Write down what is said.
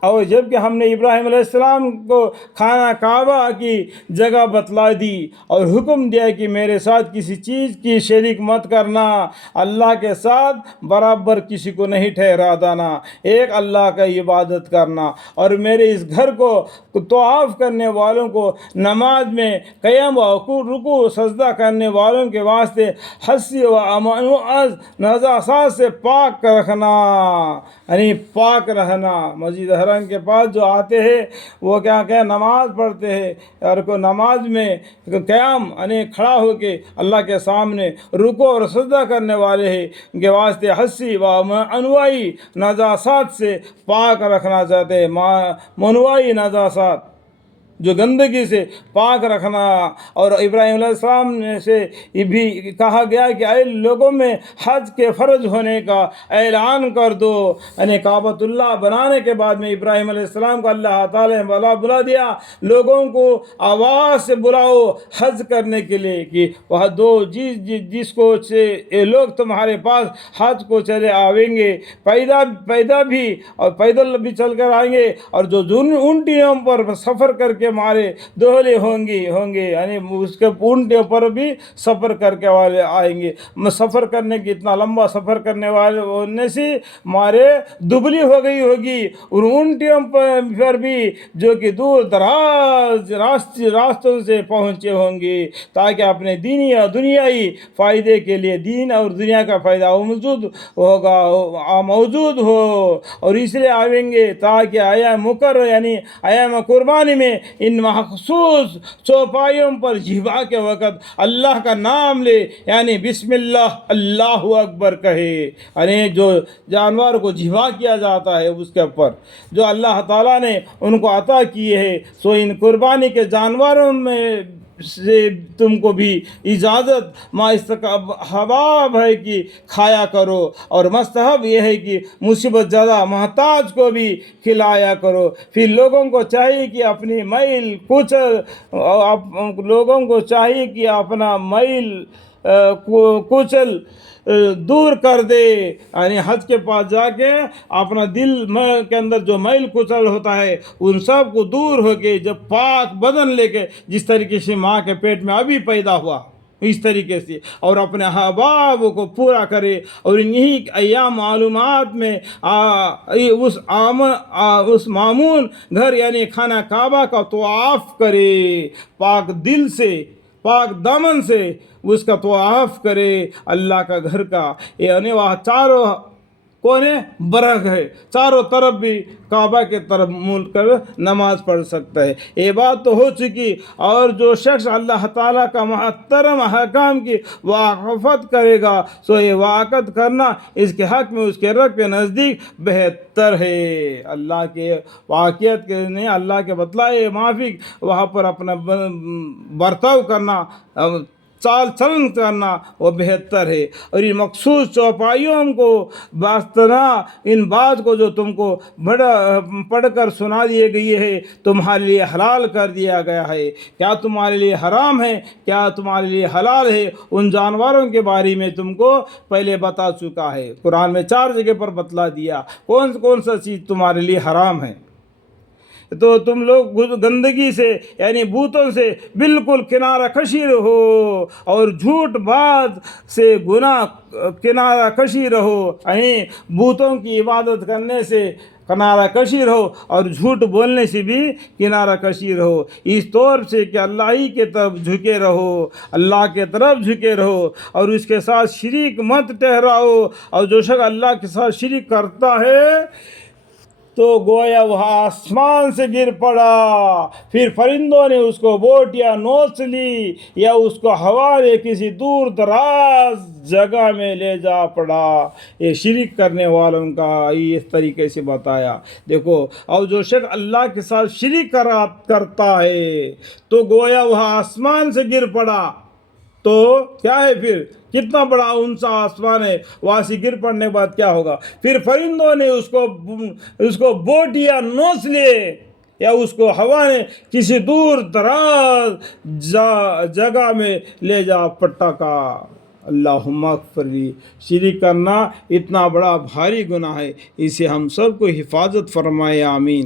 اور جب کہ ہم نے ابراہیم علیہ السلام کو خانہ کعبہ کی جگہ بتلا دی اور حکم دیا کہ میرے ساتھ کسی چیز کی شریک مت کرنا، اللہ کے ساتھ برابر کسی کو نہیں ٹھہرا دینا، ایک اللہ کا عبادت کرنا، اور میرے اس گھر کو طواف کرنے والوں کو نماز میں قیام و رکوع سجدہ کرنے والوں کے واسطے حسی و امعاز نجاست سے پاک رکھنا، یعنی پاک رہنا۔ مسجد حرم کے پاس جو آتے ہیں وہ کیا نماز پڑھتے ہیں، اور کو نماز میں قیام یعنی کھڑا ہو کے اللہ کے سامنے رکوع اور سجدہ کرنے والے ہیں کے واسطے حسی و منوائی نجاست سے پاک رکھنا چاہتے ہیں، منوائی نجاست جو گندگی سے پاک رکھنا۔ اور ابراہیم علیہ السلام سے یہ بھی کہا گیا کہ اے لوگوں میں حج کے فرض ہونے کا اعلان کر دو، یعنی کعبۃ اللہ بنانے کے بعد میں ابراہیم علیہ السلام کو اللہ تعالیٰ نے بلا دیا، لوگوں کو آواز سے بلاؤ حج کرنے کے لیے کہ وہ دو جس کو سے یہ لوگ تمہارے پاس حج کو چلے آئیں گے، پیدا بھی اور پیدل بھی چل کر آئیں گے، اور جو اونٹیوں پر سفر کر کے مارے دہلے ہوں گے یعنی اس کے اونٹیوں پر بھی سفر کر کے والے آئیں گے۔ سفر کرنے کی اتنا لمبا سفر کرنے والے ہونے سے مارے دبلی ہو گئی ہوگی، اور اونٹیوں پر بھی جو کہ دور دراز راستوں سے پہنچے ہوں گے، تاکہ اپنے دینی اور دنیائی فائدے کے لیے دین اور دنیا کا فائدہ موجود ہو، اور اس لیے آئیں گے تاکہ ایام یعنی ایام قربانی میں ان مخصوص چوپائیوں پر ذبح کے وقت اللہ کا نام لے، یعنی بسم اللہ اللہ اکبر کہے، یعنی جو جانور کو ذبح کیا جاتا ہے اس کے اوپر جو اللہ تعالیٰ نے ان کو عطا کیے ہیں، سو ان قربانی کے جانوروں میں سے تم کو بھی اجازت حباب ہے کہ کھایا کرو، اور مستحب یہ ہے کہ مصیبت زدہ محتاج کو بھی کھلایا کرو۔ پھر لوگوں کو چاہیے کہ اپنی میل اپنا میل کچل دور کر دے، یعنی حج کے پاس جا کے اپنا دل کے اندر جو میل کچل ہوتا ہے ان سب کو دور ہو کے جب پاک بدن لے کے جس طریقے سے ماں کے پیٹ میں ابھی پیدا ہوا اس طریقے سے، اور اپنے احباب کو پورا کرے، اور انہی ایام معلومات میں اس معمون گھر یعنی خانہ کعبہ کا طواف کرے، پاک دل سے پاک دامن سے اس کا طواف کرے اللہ کا گھر کا، یعنی وہاں چاروں کونے برگ ہے، چاروں طرف بھی کعبہ کے طرف مول کر نماز پڑھ سکتا ہے۔ یہ بات تو ہو چکی، اور جو شخص اللہ تعالیٰ کا محترم احکام کی واقفت کرے گا سو یہ واقعت کرنا اس کے حق میں اس کے رب کے نزدیک بہتر ہے۔ اللہ کے واقعیت کے نہیں، اللہ کے بتلائے موافق وہاں پر اپنا برتاؤ کرنا، چال چلن کرنا وہ بہتر ہے۔ اور ان مخصوص چوپائیوں کو باستنا ان بات کو جو تم کو پڑھ کر سنا دیے گئی ہے تمہارے لیے حلال کر دیا گیا ہے، کیا تمہارے لیے حرام ہے کیا تمہارے لیے حلال ہے، ان جانوروں کے بارے میں تم کو پہلے بتا چکا ہے، قرآن میں 4 جگہ پر بتلا دیا کون سا چیز تمہارے لیے حرام ہے۔ تو تم لوگ گندگی سے یعنی بتوں سے بالکل کنارہ کشی رہو، اور جھوٹ بات سے گناہ کنارہ کشی رہو، یعنی بتوں کی عبادت کرنے سے کنارہ کشی رہو، اور جھوٹ بولنے سے بھی کنارہ کشی رہو، اس طور سے کہ اللہ ہی کے طرف جھکے رہو، اللہ کے طرف جھکے رہو، اور اس کے ساتھ شریک مت ٹھہراؤ، اور جو شخص اللہ کے ساتھ شریک کرتا ہے تو گویا وہ آسمان سے گر پڑا، پھر فرندوں نے اس کو بوٹ یا نوچ لی، یا اس کو ہوا نے کسی دور دراز جگہ میں لے جا پڑا۔ یہ شرک کرنے والوں کا اس طریقے سے بتایا۔ دیکھو، اور جو شخص اللہ کے ساتھ شرک کرتا ہے تو گویا وہ آسمان سے گر پڑا، تو کیا ہے پھر کتنا بڑا اونچا آسمان ہے، وہاں سے گر پڑنے کے بعد کیا ہوگا؟ پھر فرندوں نے اس کو بوٹ یا نوچ لیے، یا اس کو ہوا نے کسی دور دراز جگہ میں لے جا پٹکا، اللہم اغفر لی۔ شرک کرنا اتنا بڑا بھاری گناہ ہے، اسے ہم سب کو حفاظت فرمائے، آمین۔